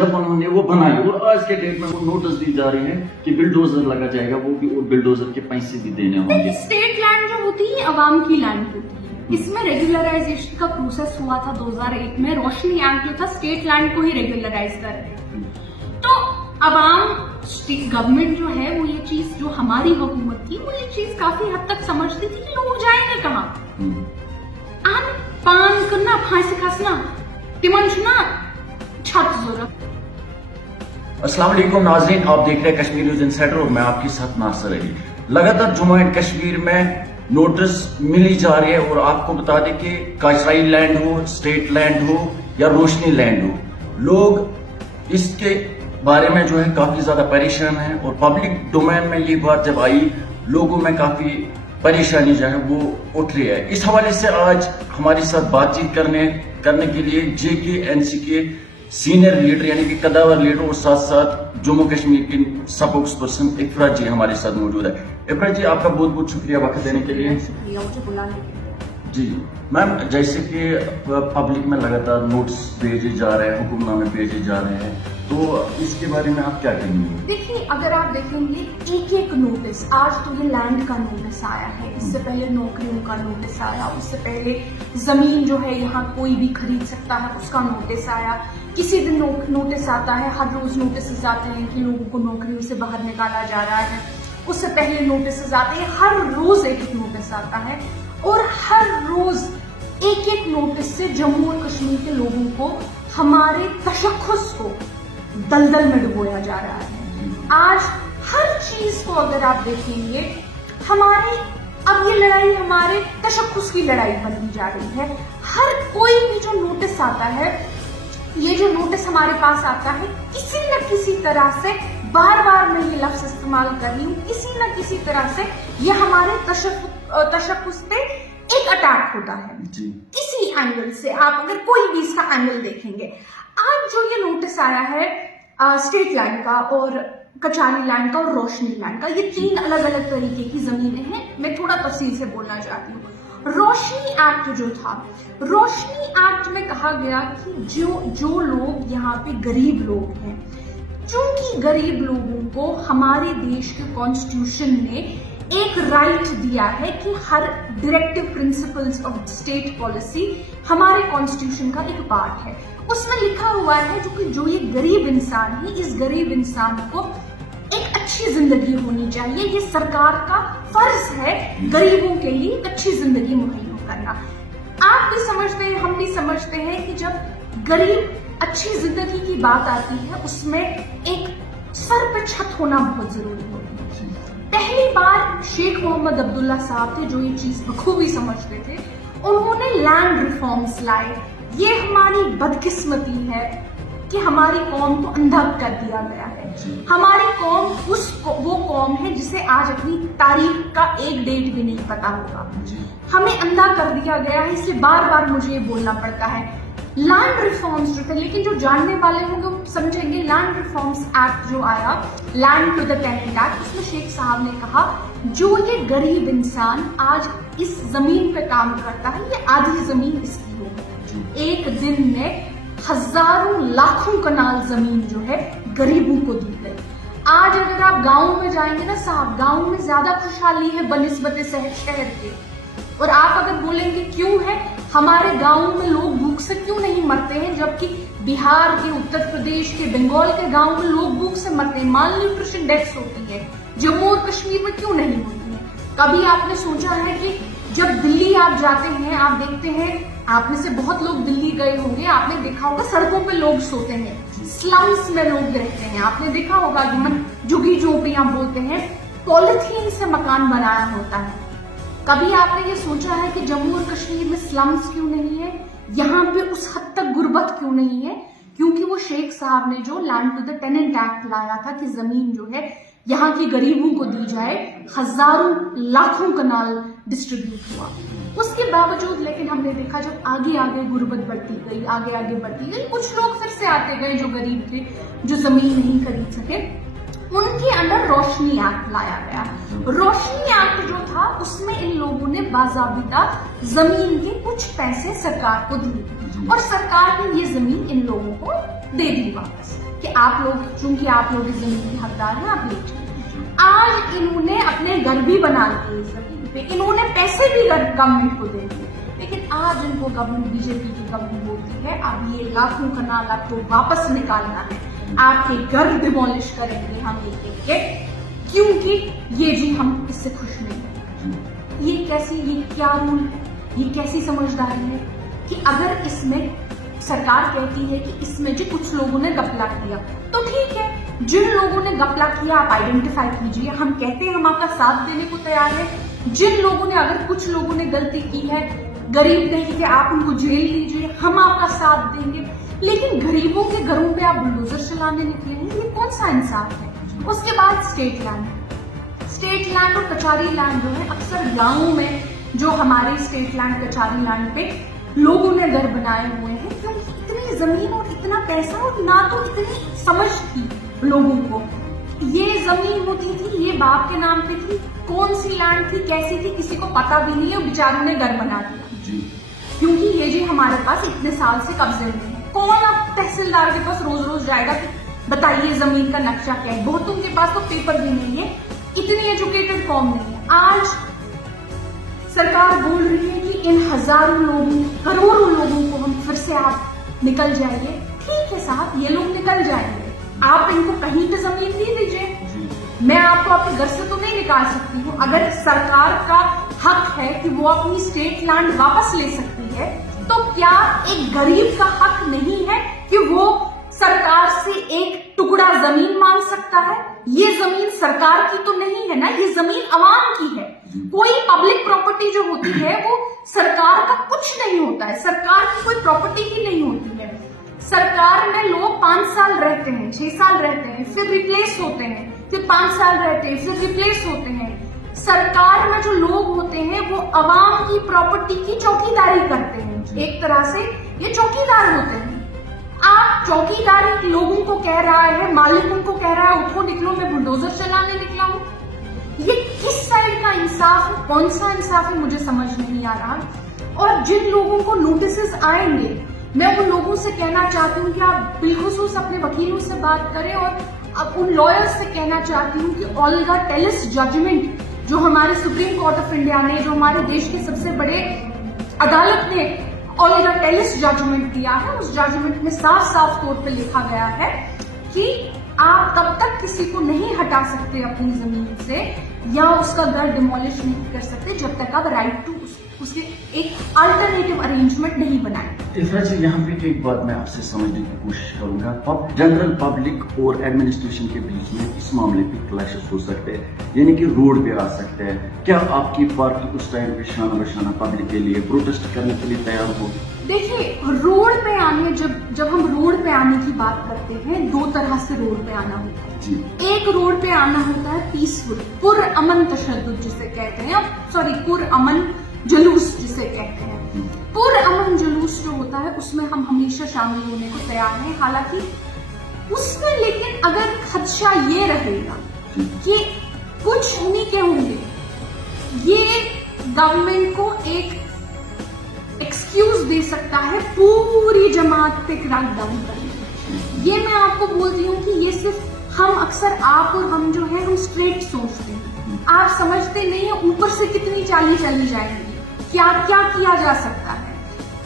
जब उन्होंने वो बनाई और आज के डेट में वो नोटिस दी जा रही है कि बिल्डोजर लगा जाएगा, वो भी और बिल्डोजर के पैसे भी देने होंगे। स्टेट लैंड जो होती है अवाम की लैंड होती है। इसमें रेगुलराइजेशन का प्रोसेस हुआ था 2001 में। रोशनी एक्ट जो था स्टेट लैंड को ही रेगुलराइज कर रहे थे। तो अवाम गवर्नमेंट जो है वो ये चीज, जो हमारी हुकूमत थी वो ये चीज काफी हद तक समझती थी कि लोग जाएंगे कहाँ। आन पान करना फांसी खासना तिमंचना छत जरूरत। अस्सलाम वालेकुम नाज़रीन, आप देख रहे हैं कश्मीर न्यूज़ इनसाइडर और मैं आपके साथ नासिर अली। लगातार जम्मू एंड कश्मीर में नोटिस मिली जा रही है और आपको बता दें कि काशराई लैंड हो, स्टेट लैंड हो या रोशनी लैंड हो, लोग इसके बारे में जो है काफी ज्यादा परेशान हैं और पब्लिक डोमेन में ये बात जब आई, लोगों में काफी परेशानी जो है वो उठ रही है। इस हवाले से आज हमारे साथ बातचीत करने के लिए JKNC के सीनियर लीडर यानी कि कदावर लीडर और साथ साथ जम्मू कश्मीर के स्पोक्स पर्सन इकरा जी हमारे साथ मौजूद है। इकरा जी, आपका बहुत बहुत शुक्रिया वक्त देने के लिए। शुक्रिया मुझे बुलाने के लिए। जी मैम, जैसे कि पब्लिक में लगातार नोट्स भेजे जा रहे हैं, हुक्मनामे भेजे जा रहे हैं, तो इसके बारे में आप क्या कहेंगे? देखिए, अगर आप देखेंगे एक एक नोटिस, आज तो ये लैंड का नोटिस आया है, इससे पहले नौकरियों का नोटिस आया, उससे पहले जमीन जो है यहाँ कोई भी खरीद सकता है उसका नोटिस आया, किसी दिन नोटिस आता है, हर रोज नोटिस आते हैं कि लोगों को नौकरियों से बाहर निकाला जा रहा है, उससे पहले नोटिस आते हैं, हर रोज एक एक नोटिस आता है और हर रोज एक एक नोटिस से जम्मू और कश्मीर के लोगों को, हमारे तशख्खुस को दलदल में डुबोया जा रहा है। आज हर चीज को अगर आप देखेंगे, हमारी अब ये लड़ाई हमारे तशख्खुस की लड़ाई बनती जा रही है। हर कोई भी जो नोटिस आता है, ये जो नोटिस हमारे पास आता है, किसी न किसी तरह से, बार बार मैं ये लफ्ज इस्तेमाल कर रही हूँ, किसी न किसी तरह से ये हमारे तशख्खुस पे एक अटैक होता है किसी एंगल से। आप अगर कोई भी इसका एंगल देखेंगे, आज जो ये नोटिस आया है स्टेट लैंड का और कचारी लैंड का और रोशनी लैंड का, ये तीन अलग अलग तरीके की जमीनें हैं। मैं थोड़ा तफसील से बोलना चाहती हूँ। रोशनी एक्ट जो था, रोशनी एक्ट में कहा गया कि जो लोग यहाँ पे गरीब लोग हैं, चूंकि गरीब लोगों को हमारे देश के कॉन्स्टिट्यूशन ने एक राइट दिया है कि हर directive principles of state policy हमारे कॉन्स्टिट्यूशन का एक पार्ट है। उसमें लिखा हुआ है जो ये गरीब इंसान है, इस गरीब इंसान को एक अच्छी जिंदगी होनी चाहिए। ये सरकार का फर्ज है गरीबों के लिए एक अच्छी जिंदगी मुहैया करना। आप भी समझते हैं, हम भी समझते हैं कि जब गरीब अच्छी जिंदगी की बात आती है, उसमें एक सर पे छत होना बहुत जरूरी होती है। पहली बार शेख मोहम्मद अब्दुल्ला साहब थे जो ये चीज बखूबी समझते थे, उन्होंने लैंड रिफॉर्म्स लाए। ये हमारी बदकिस्मती है कि हमारी कौम को अंधा कर दिया गया है। हमारी कौम वो कौम है जिसे आज अपनी तारीख का एक डेट भी नहीं पता होगा। हमें अंधा कर दिया गया है, इसलिए बार बार मुझे ये बोलना पड़ता है। लैंड रिफॉर्म्स जो थे, लेकिन जो जानने वाले होंगे वो समझेंगे, लैंड रिफॉर्म्स एक्ट जो आया, land to the tenant act, उसमें शेख साहब ने कहा जो ये गरीब इंसान आज इस जमीन पे काम करता है, ये आधी जमीन इसकी होगी। एक दिन में हजारों लाखों कनाल जमीन जो है गरीबों को दी गई। आज अगर आप गाँव में जाएंगे ना साहब, गाँव में ज्यादा खुशहाली है बनिस्बत शहर के। और आप अगर बोलेंगे क्यों है, हमारे गाँव में लोग भूख से क्यों नहीं मरते हैं, जबकि बिहार के, उत्तर प्रदेश के, बंगाल के गाँव में लोग भूख से मरते हैं, माल न्यूट्रिशन डेथ्स होती है, जम्मू और कश्मीर में क्यों नहीं होती है? कभी आपने सोचा है कि जब दिल्ली आप जाते हैं, आप देखते हैं, आप में से बहुत लोग दिल्ली गए होंगे, आपने देखा होगा सड़कों पे लोग सोते हैं, स्लम्स में लोग रहते हैं। आपने देखा होगा झुग्गी झोपड़ियां बोलते हैं, पॉलिथीन से मकान बनाया होता है। कभी आपने ये सोचा है कि जम्मू और कश्मीर में स्लम्स क्यों नहीं है, यहाँ पे उस हद तक गुर्बत क्यों नहीं है? क्योंकि वो शेख साहब ने जो land to the tenant act लाया था कि जमीन जो है यहाँ की गरीबों को दी जाए, हजारों लाखों कनाल डिस्ट्रीब्यूट हुआ। उसके बावजूद लेकिन हमने देखा जब आगे आगे गुर्बत बढ़ती गई, आगे आगे बढ़ती गई, कुछ लोग फिर से आते गए जो गरीब थे, जो जमीन नहीं खरीद सके, उनके अंदर रोशनी एक्ट लाया गया। रोशनी एक्ट जो था उसमें इन लोगों ने बाज़ाबिता जमीन के कुछ पैसे सरकार को दिए और सरकार ने ये जमीन इन लोगों को दे दी वापस कि आप लोग, चूंकि आप लोग इस जमीन के हकदार हैं, आप ले जाइए। आज इन्होंने अपने घर भी बना लिए इस जमीन पे, इन्होंने पैसे भी गवर्नमेंट को दे दिए, लेकिन आज इनको गवर्नमेंट, बीजेपी की गवर्नमेंट बोलती है अब ये लाखों का नाला तो वापस निकालना है, आपके घर डिमोलिश करेंगे हम एक एक, क्योंकि ये जी हम इससे खुश नहीं है। ये कैसी, ये क्या रूल, ये कैसी समझदारी है कि अगर इसमें सरकार कहती है कि इसमें जो कुछ लोगों ने घपला किया, तो ठीक है, जिन लोगों ने घपला किया आप आइडेंटिफाई कीजिए, हम कहते हैं हम आपका साथ देने को तैयार है। जिन लोगों ने, अगर कुछ लोगों ने गलती की है, गरीब नहीं थे, आप उनको जेल लीजिए, हम आपका साथ देंगे, लेकिन गरीबों के घरों पे आप बुलडोजर चलाने निकले हैं, ये कौन सा इंसाफ है। उसके बाद स्टेट लैंड, स्टेट लैंड और कचारी लैंड जो है, अक्सर गांवों में जो हमारे स्टेट लैंड, कचारी लैंड पे लोगों ने घर बनाए हुए हैं, क्योंकि इतनी जमीन और इतना पैसा और ना तो इतनी समझ थी लोगों को। ये जमीन होती थी, ये बाप के नाम पे थी, कौन सी लैंड थी, कैसी थी, किसी को पता भी नहीं है, बेचारों ने घर बना दिया, क्योंकि ये जी हमारे पास इतने साल से कब्जे में है। कौन अब तहसीलदार के पास रोज रोज जाएगा कि बताइए जमीन का नक्शा क्या है। बहुतों के पास तो पेपर भी नहीं है, इतनी एजुकेटेड कौम नहीं है। आज सरकार बोल रही है कि इन हजारों लोगों, करोड़ों लोगों को हम फिर से आप निकल जाइए। ठीक है साहब, ये लोग निकल जाएंगे, आप इनको कहीं पे जमीन दे दीजिए, मैं आपको आपके घर से तो नहीं निकाल सकती हूँ। अगर सरकार का हक है कि वो अपनी स्टेट लैंड वापस ले सकती है, तो क्या एक गरीब का हक नहीं है कि वो सरकार से एक टुकड़ा जमीन मांग सकता है? ये जमीन सरकार की तो नहीं है ना, ये जमीन अवाम की है। कोई पब्लिक प्रॉपर्टी जो होती है वो सरकार का कुछ नहीं होता है, सरकार की कोई प्रॉपर्टी ही नहीं होती है। सरकार में लोग 5 साल रहते हैं, 6 साल रहते हैं, फिर रिप्लेस होते हैं, फिर 5 साल रहते हैं, फिर रिप्लेस होते हैं। सरकार में जो लोग होते हैं वो अवाम की प्रॉपर्टी की चौकीदारी करते हैं, एक तरह से ये चौकीदार होते हैं। आप चौकीदारी लोगों को कह रहा है, मालिकों को कह रहा है उठो निकलो, मैं बुलडोजर चलाने निकला हूं। ये किस साइड का इंसाफ है, कौन सा इंसाफ है, मुझे समझ नहीं आ रहा। और जिन लोगों को नोटिस आएंगे, मैं उन लोगों से कहना चाहती हूँ कि आप बिलखुसूस अपने वकीलों से बात करें, और अब उन लॉयर्स से कहना चाहती हूँ कि ओल्गा टेलिस जजमेंट जो हमारे सुप्रीम कोर्ट ऑफ इंडिया ने, जो हमारे देश के सबसे बड़े अदालत ने ओल्गा टेलिस जजमेंट दिया है, उस जजमेंट में साफ साफ तौर पर लिखा गया है कि आप तब तक किसी को नहीं हटा सकते अपनी जमीन से या उसका घर डिमोलिश नहीं कर सकते जब तक आप राइट टू उसके एक अल्टरनेटिव अरेंजमेंट नहीं बनाए। इफरा जी, यहाँ पे एक बात मैं आपसे समझने की कोशिश करूंगा। जनरल पब्लिक और एडमिनिस्ट्रेशन के बीच में इस मामले पे क्लैशेस हो सकते हैं, यानी कि रोड पे आ सकते हैं। क्या आपकी पार्टी उस टाइम पे शाना बशाना पब्लिक के लिए प्रोटेस्ट करने के लिए तैयार होगी? देखिए, रोड पे आने, जब हम रोड पे आने की बात करते हैं, 2 तरह से रोड पे आना होता है जी। एक रोड पे आना होता है पीसफुल, पुरअमन तशद्दुद जिसे कहते हैं, सॉरी पुरअमन जुलूस जिसे कहते हैं। पुरअमन जुलूस जो होता है उसमें हम हमेशा शामिल होने को तैयार हैं। हालांकि उसमें लेकिन अगर खदशा ये रहेगा कि कुछ नहीं कहेंगे, ये गवर्नमेंट को एक एक्सक्यूज दे सकता है पूरी जमात पे क्रैकडाउन करने। ये मैं आपको बोलती हूँ कि ये सिर्फ हम, अक्सर आप और हम जो है, हम स्ट्रेट सोचते हैं, आप समझते नहीं है ऊपर से कितनी चाली चली जाएंगी, क्या क्या किया जा सकता है।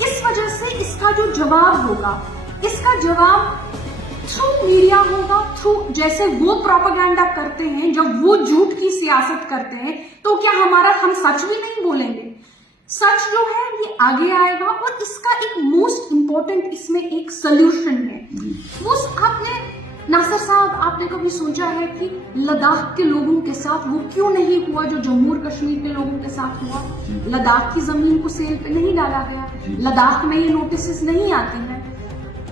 इस वजह से इसका जो जवाब होगा, इसका जवाब थ्रू मीडिया होगा, थ्रू जैसे वो प्रोपेगेंडा करते हैं, जब वो झूठ की सियासत करते हैं, तो क्या हम सच भी नहीं बोलेंगे? सच जो है ये आगे आएगा, और इसका एक मोस्ट इंपॉर्टेंट इसमें एक सोल्यूशन है। वो आपने, नासिर साहब, आपने कभी सोचा है कि लद्दाख के लोगों के साथ वो क्यों नहीं हुआ जो जम्मू और कश्मीर के लोगों के साथ हुआ? लद्दाख की जमीन को सेल पे नहीं डाला गया, लद्दाख में ये नोटिस नहीं आती है।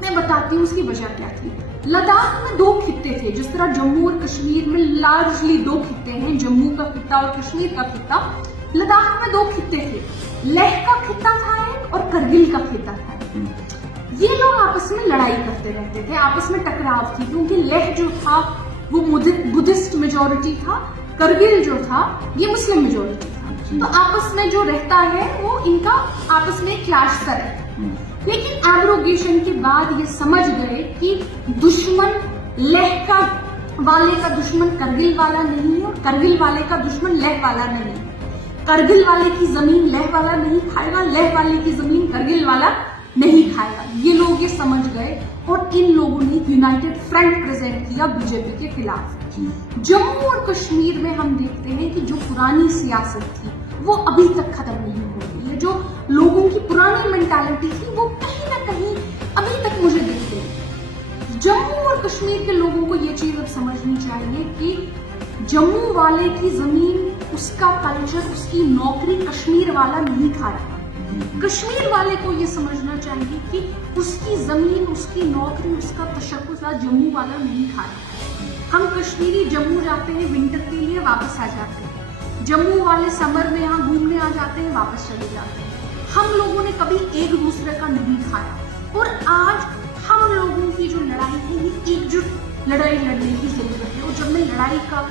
मैं बताती हूँ उसकी वजह क्या थी। लद्दाख में 2 खित्ते थे, जिस तरह जम्मू और कश्मीर में लार्जली 2 खित्ते हैं, जम्मू का खित्ता और कश्मीर का खित्ता। लद्दाख में 2 खित्ते थे, लेह का खित्ता था और करगिल का खित्ता था। ये लोग आपस में लड़ाई करते रहते थे, आपस में टकराव थी, क्योंकि लेह जो था वो बुद्धिस्ट मेजोरिटी था, करगिल जो था ये मुस्लिम मेजोरिटी था। तो आपस में जो रहता है वो इनका आपस में क्लैश सा रहता है। लेकिन एब्रोगेशन के बाद ये समझ गए कि दुश्मन लेह का वाले का दुश्मन करगिल वाला नहीं है और करगिल वाले का दुश्मन लेह वाला नहीं है। करगिल वाले की जमीन लेह वाला नहीं खाएगा, लेह वाले की जमीन करगिल वाला नहीं खाएगा। ये लोग ये समझ गए और इन लोगों ने यूनाइटेड फ्रंट प्रेजेंट किया बीजेपी के खिलाफ। जम्मू और कश्मीर में हम देखते हैं कि जो पुरानी सियासत थी वो अभी तक खत्म नहीं हो रही है। जो लोगों की पुरानी मेंटालिटी थी वो कहीं ना कहीं अभी तक मुझे दिखती है। जम्मू और कश्मीर के लोगों को ये चीज अब समझनी चाहिए कि जम्मू वाले की जमीन, उसका कल्चर, उसकी नौकरी कश्मीर वाला नहीं खा रहा। कश्मीर वाले को ये समझना चाहिए कि उसकी जमीन, उसकी नौकरी, उसका तशक्कुस जम्मू वाला नहीं खा रहा। हम कश्मीरी जम्मू जाते हैं विंटर के लिए, वापस आ जाते हैं। जम्मू वाले समर में यहाँ घूमने आ जाते हैं, वापस चले जाते हैं। हम लोगों ने कभी एक दूसरे का नहीं खाया और आज हम लोगों की जो लड़ाई है ये एकजुट लड़ाई लड़ने की जरूरत है। और जब मैं लड़ाई का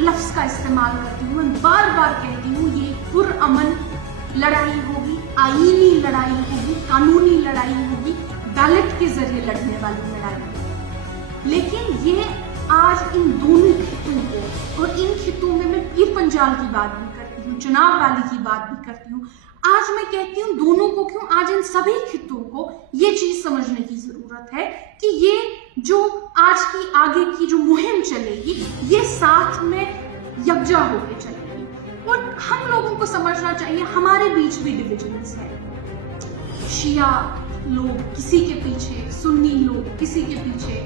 लफ्ज का इस्तेमाल करती हूँ, मैं बार बार कहती हूँ ये पुरअमन लड़ाई होगी, आईनी लड़ाई होगी, कानूनी लड़ाई होगी, बैलेट के जरिए लड़ने वाली लड़ाई होगी। लेकिन ये आज इन दोनों खितों को, और इन खितों में मैं पीर पंजाल की बात भी करती हूँ, चुनाव वाली की बात भी करती हूँ, आज मैं कहती हूँ दोनों को क्यों, आज इन सभी खितों को ये चीज समझने की जरूरत है कि ये जो आज की आगे की जो मुहिम चलेगी ये साथ में यकजा होकर चलेगी। और हम लोगों को समझना चाहिए हमारे बीच भी डिविजन्स है। शिया लोग किसी के पीछे, सुन्नी लोग किसी के पीछे,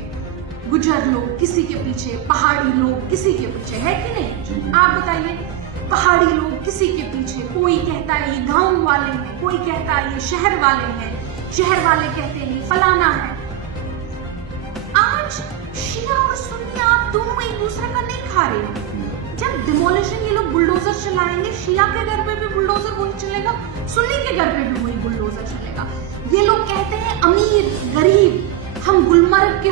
गुजर लोग किसी के पीछे, पहाड़ी लोग किसी के पीछे, है कि नहीं? आप बताइए, पहाड़ी लोग किसी के पीछे, कोई कहता है ये गांव वाले हैं, कोई कहता है ये शहर वाले हैं, शहर वाले कहते हैं ये फलाना है। आज शिया और सुन्नी आप दोनों एक दूसरे का नहीं खा रहे हैं। जब डिमोलिशन ये लोग बुलडोजर चलाएंगे, शिया के घर पे भी बुलडोजर वही चलेगा, सुन्नी के घर पे भी वही बुलडोजर चलेगा। ये लोग कहते हैं अमीर गरीब, हम गुलमर्ग के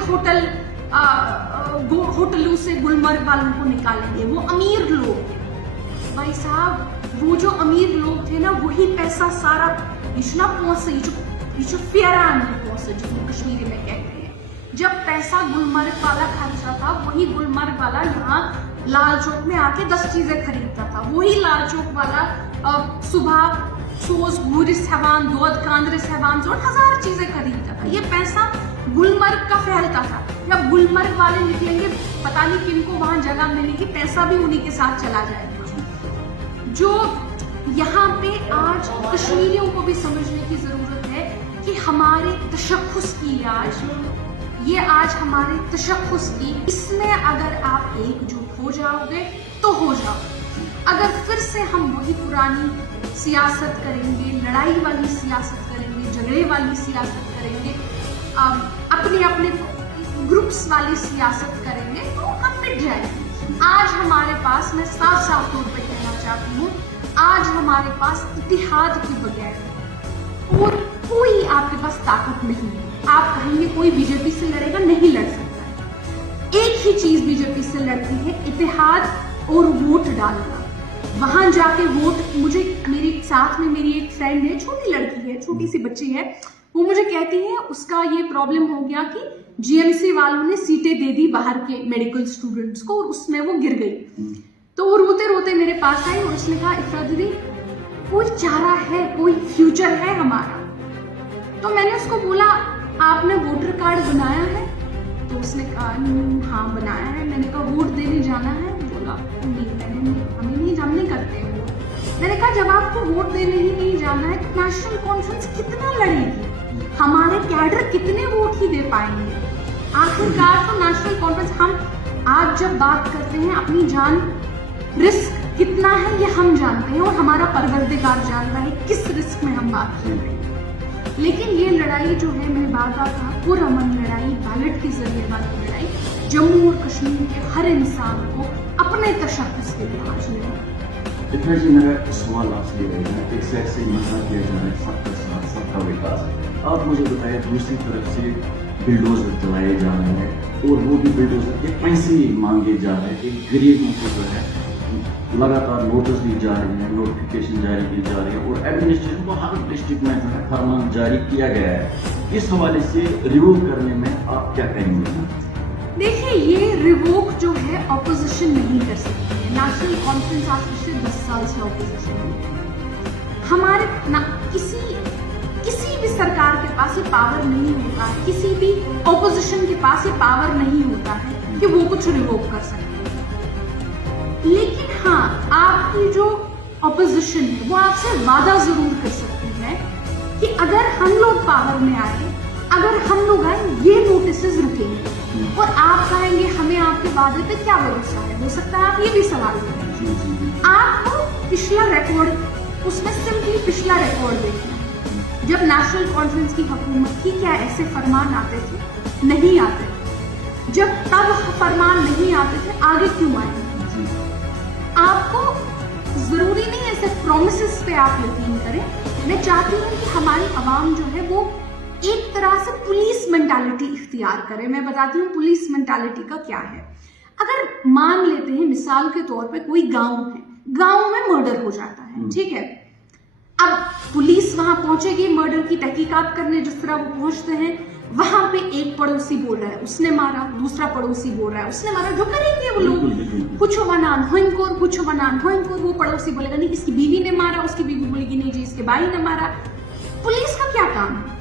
होटलों से गुलमर्ग वालों को निकालेंगे, वो अमीर लोग। भाई साहब, वो जो अमीर लोग थे ना, वही पैसा सारा इतना पहुंचे, ये जो फेरान पहुंचे, जिसको कश्मीरी में कहते हैं। जब पैसा गुलमर्ग वाला खर्चा था, वही गुलमर्ग वाला यहाँ लाल चौक में आके 10 चीजें खरीदता था। वही लाल चौक वाला सुबह सोज गुरिस हैवान दूध कांद्रिस हैवान जोड़ 1000 चीजें खरीदता था। ये पैसा गुलमर्ग का फैलता था। जब गुलमर्ग वाले निकलेंगे, पता नहीं किनको वहां जगह मिलेगी, पैसा भी उन्हीं के साथ चला जाएगा। जो यहाँ पे आज कश्मीरियों को भी समझने की जरूरत है कि हमारे तशख्खुस की ये आज हमारे तशख्खुस की, इसमें अगर आप एकजुट हो जाओगे तो हो जाओगे। अगर फिर से हम वही पुरानी सियासत करेंगे, लड़ाई वाली सियासत करेंगे, झगड़े वाली सियासत करेंगे, अपने अपने ग्रुप्स वाली सियासत करेंगे, तो हम मिट जाएंगे। आज हमारे पास, मैं साफ साफ तौर पे कहना चाहती हूँ, आज हमारे पास इतिहाद के बगैर और कोई आपके पास ताकत नहीं है। आप कहेंगे कोई बीजेपी से लड़ेगा, नहीं लड़ सकता। एक ही चीज बीजेपी से लड़ती है, इतिहाद और वोट डालना। वहां जाके वोट, मुझे मेरे साथ में मेरी एक फ्रेंड है, छोटी लड़की है, छोटी सी बच्ची है, वो मुझे कहती है उसका ये प्रॉब्लम हो गया कि जीएमसी वालों ने सीटें दे दी बाहर के मेडिकल स्टूडेंट्स को और उसमें वो गिर गई। तो वो रोते रोते मेरे पास आई और उसने कहा, इफ्रा दीदी कोई चारा है, कोई फ्यूचर है हमारा? तो मैंने उसको बोला, आपने वोटर कार्ड बनाया है? तो उसने कहा हाँ बनाया है। मैंने कहा वोट देने जाना है? बोला नहीं, हम नहीं करते हैं। मैंने कहा जब आपको वोट देने ही नहीं जाना है तो नेशनल कॉन्फ्रेंस कितना लड़ेगी? हमारे कैडर कितने वोट ही दे पाएंगे? आखिरकार तो नेशनल कॉन्फ्रेंस, हम आज जब बात करते हैं अपनी जान, रिस्क कितना है ये हम जानते हैं और हमारा परवरदिगार जानता है किस रिस्क में हम बात कर रहे हैं। लेकिन ये लड़ाई जो है, मैं बार बार कहा, पुरअमन लड़ाई, बैलेट के जरिए वाली लड़ाई, जम्मू और कश्मीर के हर इंसान को अपने तशख्खुस के लिए आज लड़ाई। इतना जी मेरा सवाल आपसे ये रहेगा, एक साइड से मसला किया जा रहा है सबका साथ सबका विकास। आप मुझे बताइए, दूसरी तरफ से बिल्डोजर चलाए जा रहे हैं और वो भी बिल्डोजर के पैसे मांगे जा रहे हैं। एक गरीबों को जो है लगातार नोटिस दी जा रही है, नोटिफिकेशन जारी की जा रही है और एडमिनिस्ट्रेशन को हर डिस्ट्रिक्ट में जो है फरमान जारी किया गया है। इस हवाले से रिव्यू करने में आप क्या कहेंगे? देखिए, ये रिवोक जो है ऑपोजिशन नहीं कर सकती है। नेशनल कॉन्फ्रेंस आज पिछले 10 साल से ऑपोजिशन है। हमारे ना किसी भी सरकार के पास ये पावर नहीं होता है, किसी भी ऑपोजिशन के पास ये पावर नहीं होता है कि वो कुछ रिवोक कर सकते हैं। लेकिन हाँ, आपकी जो ऑपोजिशन है वो आपसे वादा जरूर कर सकती है कि अगर हम लोग पावर में आए, अगर हम लोग आए, ये नोटिसेस रुकेंगे। और आप कहेंगे हमें आपके वादे पे क्या भरोसा है? हो सकता है आप ये भी सवाल करें। आपको पिछला रिकॉर्ड, उसमें सिंपली पिछला रिकॉर्ड देखना। जब नेशनल कॉन्फ्रेंस की हुकूमत थी, क्या ऐसे फरमान आते थे? नहीं आते। जब तब फरमान नहीं आते थे, आगे क्यों आए? आपको जरूरी नहीं है सिर्फ प्रोमिसेस पे आप यकीन करें। मैं चाहती हूँ कि हमारी आवाम जो है वो एक तरह से पुलिस मेंटालिटी इख्तियार करे। मैं बताती हूँ पुलिस मेंटालिटी का क्या है। अगर मान लेते हैं मिसाल के तौर पे कोई गांव है, गांव में मर्डर हो जाता है, ठीक है। अब पुलिस वहां पहुंचेगी मर्डर की तहकीकात करने, जिस तरह वो पहुंचते हैं। वहां पे एक पड़ोसी बोल रहा है उसने मारा, दूसरा पड़ोसी बोल रहा है उसने मारा। जो करेंगे वो लोग, कुछ वनान होइनकोर, वो पड़ोसी बोलेगा नहीं इसकी बीवी ने मारा, उसकी बीवी बोलेगी नहीं जी इसके भाई ने मारा। पुलिस का क्या काम है?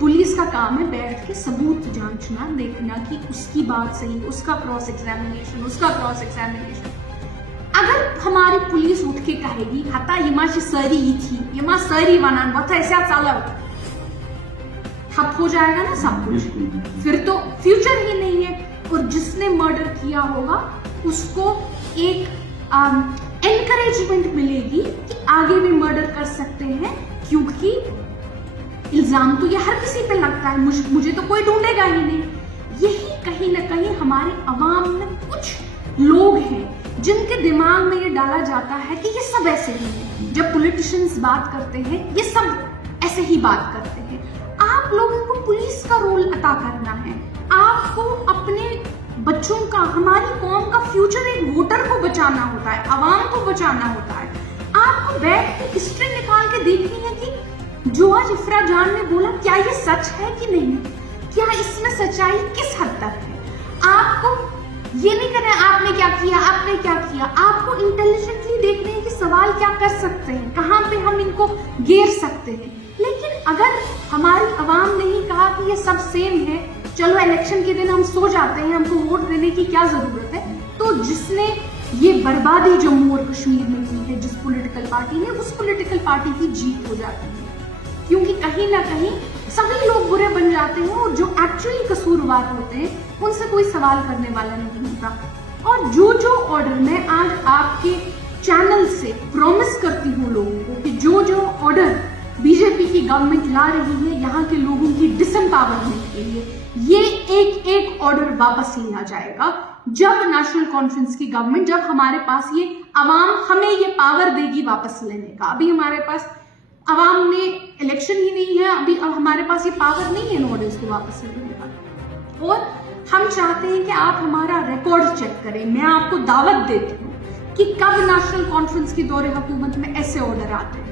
पुलिस का काम है बैठ के सबूत जांचना, देखना कि उसकी बात सही, उसका क्रॉस एग्जामिनेशन। अगर हमारी पुलिस उठ के कहेगी हता यमाची सरी थी, यमा सरी वनान वथा ऐसा चाला, ठप हो जाएगा ना सब कुछ। फिर तो फ्यूचर ही नहीं है। और जिसने मर्डर किया होगा उसको एक एनकरेजमेंट मिलेगी कि आगे भी मर्डर कर सकते हैं, क्योंकि इल्जाम तो ये हर किसी पे लगता है, मुझे तो कोई ढूंढेगा ही नहीं। यही कहीं ना कहीं हमारी आवाम में कुछ लोग हैं जिनके दिमाग में ये डाला जाता है कि ये सब ऐसे ही है। जब पॉलिटिशियंस बात करते हैं ये सब ऐसे ही बात करते हैं। आप लोगों को पुलिस का रोल अदा करना है। आपको अपने बच्चों का, हमारी कौम का फ्यूचर, एक वोटर को बचाना होता है, आवाम को बचाना होता है। आपको बैठ के हिस्ट्री निकाल के देखनी है कि जो आज इफ्रा जान ने बोला क्या ये सच है कि नहीं, क्या इसमें सच्चाई किस हद तक है। आपको ये नहीं करना है आपने क्या किया, आपको इंटेलिजेंटली देखना है कि सवाल क्या कर सकते हैं, कहाँ पे हम इनको घेर सकते हैं। लेकिन अगर हमारी आवाम ने ही कहा कि ये सब सेम है, चलो इलेक्शन के दिन हम सो जाते हैं, हमको वोट देने की क्या जरूरत है, तो जिसने ये बर्बादी जम्मू और कश्मीर में की है, जिस पॉलिटिकल पार्टी ने, उस पॉलिटिकल पार्टी की जीत हो जाती है। क्योंकि कहीं ना कहीं सभी लोग बुरे बन जाते हैं और जो एक्चुअली कसूरवार होते हैं उनसे कोई सवाल करने वाला नहीं होता। और जो ऑर्डर मैं आज आपके चैनल से प्रॉमिस करती हूँ लोगों को कि जो ऑर्डर बीजेपी की गवर्नमेंट ला रही है यहाँ के लोगों की डिसएम्पावरमेंट के लिए, ये एक ऑर्डर वापस लिया जाएगा। जब नेशनल कॉन्फ्रेंस की गवर्नमेंट, जब हमारे पास ये आवाम हमें ये पावर देगी वापस लेने का। अभी हमारे पास आवाम ने इलेक्शन ही नहीं है, अभी अब हमारे पास ये पावर नहीं है इन ऑर्डर्स को वापस लेने का। और हम चाहते हैं कि आप हमारा रिकॉर्ड चेक करें। मैं आपको दावत देती हूँ कि कब नेशनल कॉन्फ्रेंस की दौरे हुकूमत में ऐसे ऑर्डर आते हैं,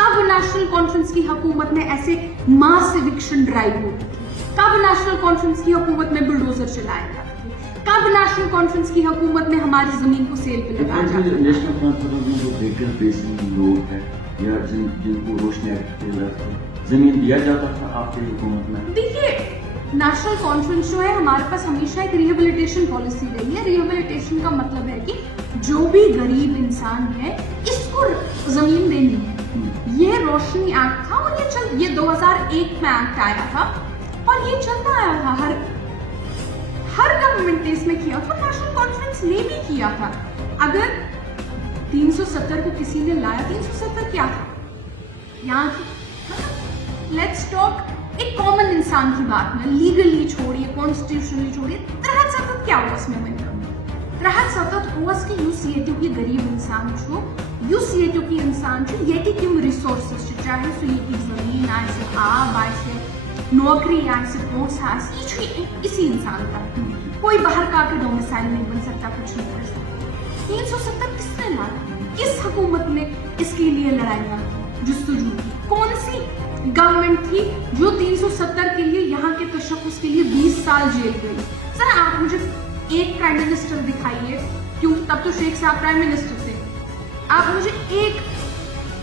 कब नेशनल कॉन्फ्रेंस की हुकूमत में ऐसे मास इविक्शन ड्राइव होती थी, कब नेशनल कॉन्फ्रेंस की हुकूमत में बुलडोजर चलाए जाते थे, कब नेशनल कॉन्फ्रेंस की हुकूमत में हमारी जमीन को सेल पे लगाया जाता है। नेशनल कॉन्फ्रेंस में जो बेघर बेसिंग लोग हैं या जिनको रोशनी जमीन दिया जाता था आपकी हुकूमत में? देखिए, नेशनल कॉन्फ्रेंस जो है हमारे पास हमेशा एक रिहेबिलिटेशन पॉलिसी रही है। रिहेबिलिटेशन का मतलब है कि जो भी गरीब इंसान है इसको जमीन देनी है। ये रोशनी एक्ट था और ये 2001 में एक्ट आया था और ये चलता आया था। हर गवर्नमेंट ने इसमें किया था, नेशनल कॉन्फ्रेंस ने भी किया था। अगर 370 को किसी ने लाया, 370 क्या था यहाँ की, लेट्स टॉक एक कॉमन इंसान की बात में, लीगली छोड़िए, कॉन्स्टिट्यूशनली छोड़िए, 370 क्या हुआ इसमें? मैंने 370 हुआ कि यू सीएटू की गरीब इंसान छो, यू सीएटू की इंसान छो, ये कि किम रिसोर्सेस चाहे सो ये की जमीन आए से आब आए से नौकरी आए से पोस्ट आए से इसी इंसान का कोई बाहर का आके डोमिसाइल नहीं बन सकता, कुछ नहीं कर सकता। 370 किसने लाया? किस हुकूमत ने इसके लिए लड़ाइयाँ जुस्तजू की? कौन सी गवर्नमेंट थी जो 370 के लिए यहाँ के तशक्कुस के लिए 20 साल जेल गई? सर आप मुझे एक प्राइम मिनिस्टर दिखाइए, क्यों तब तो शेख साहब प्राइम मिनिस्टर थे। आप मुझे एक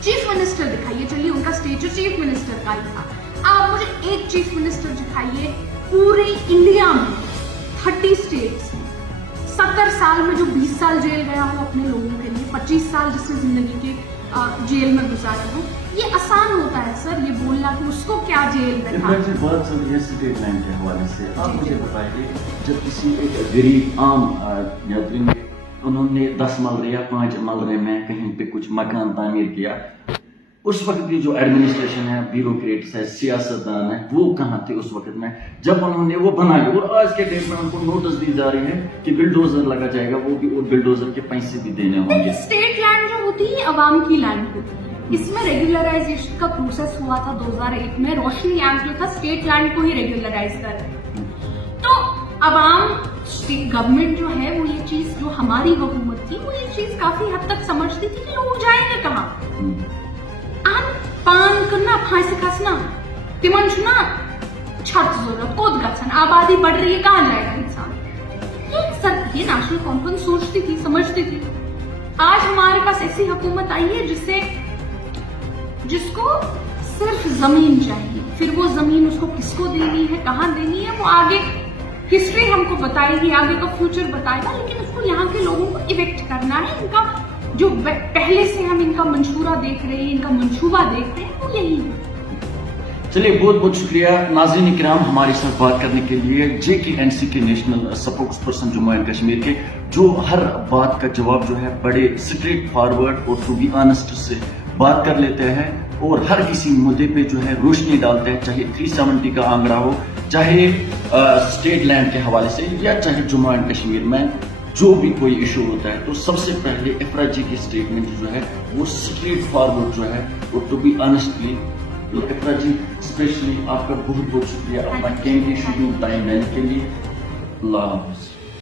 चीफ मिनिस्टर दिखाइए, चलिए उनका स्टेचर चीफ मिनिस्टर का ही था। आप मुझे एक चीफ मिनिस्टर दिखाइए पूरे इंडिया में 30 स्टेट्स में 70 साल में जो 20 साल जेल गया हो अपने लोगों के लिए, 25 साल जिसने जिंदगी के जेल में गुजारे हो। ये आसान होता है सर ये बोलना कि उसको क्या जेल में था। बात चल रही है स्टेट लाइन के हवाले से, आप मुझे बताइए जब किसी एक गरीब आम यात्री ने उन्होंने 10 मलरे या 5 मलरे में कहीं पे कुछ मकान तामीर किया, उस वक्त की जो एडमिनिस्ट्रेशन है, ब्यूरोक्रेट्स है, सियासतदान है, वो कहाँ थे उस वक्त में जब उन्होंने वो बनाया? और आज के डेट में उनको नोटिस दी जा रही है कि बिल्डोजर लगा जाएगा, वो भी, और बिल्डोजर के पैसे भी देने होंगे। स्टेट लैंड जो होती है अवाम की लैंड होती है। इसमें रेगुलराइजेशन का प्रोसेस हुआ था 2001 में। रोशनी एक्ट जो था स्टेट लैंड को ही रेगुलराइज कर रही है। तो अवाम गवर्नमेंट जो है वो ये चीज, जो हमारी हुकूमत थी वो ये चीज काफी हद तक समझती थी कि लोग जाएंगे कहाँ। पान करना फांसी खसना तिमन छुना छत जरूरत कोद गसन, आबादी बढ़ रही है, कहाँ जाएगा इंसान? ये नेशनल कॉन्फ्रेंस सोचती थी, समझती थी। आज हमारे पास ऐसी हुकूमत आई है जिसको सिर्फ जमीन चाहिए, फिर वो जमीन उसको किसको देनी है, कहाँ देनी है, वो आगे हिस्ट्री हमको बताएगी, आगे का फ्यूचर बताएगा, लेकिन उसको यहाँ के लोगों को इवेक्ट करना है। इनका जो पहले से हम इनका मंशूरा देख रहे हैं, इनका मंशूबा देख रहे हैं, वो यही है। चलिए बहुत बहुत शुक्रिया नाज़रीन इकराम हमारे साथ बात करने के लिए। JKNC के national spokes person Jammu and Kashmir के, जो हर बात का जवाब जो है बड़े स्ट्रेट फॉरवर्ड और टू बी ऑनेस्ट से बात कर लेते हैं और हर किसी मुद्दे पे जो है रोशनी डालते हैं, चाहे 370 का आंकड़ा हो, चाहे स्टेट लैंड के हवाले से, या चाहे जम्मू एंड कश्मीर में जो भी कोई इशू होता है। तो सबसे पहले इफ्राज जी की स्टेटमेंट जो है वो स्ट्रेट फॉरवर्ड जो है, और टू बी ऑनेस्टली, तो इफ्राज जी स्पेशली आपका बहुत बहुत शुक्रिया अपना कीमती शेड्यूल टाइम देने के लिए। अल्लाह हाफ़िज़।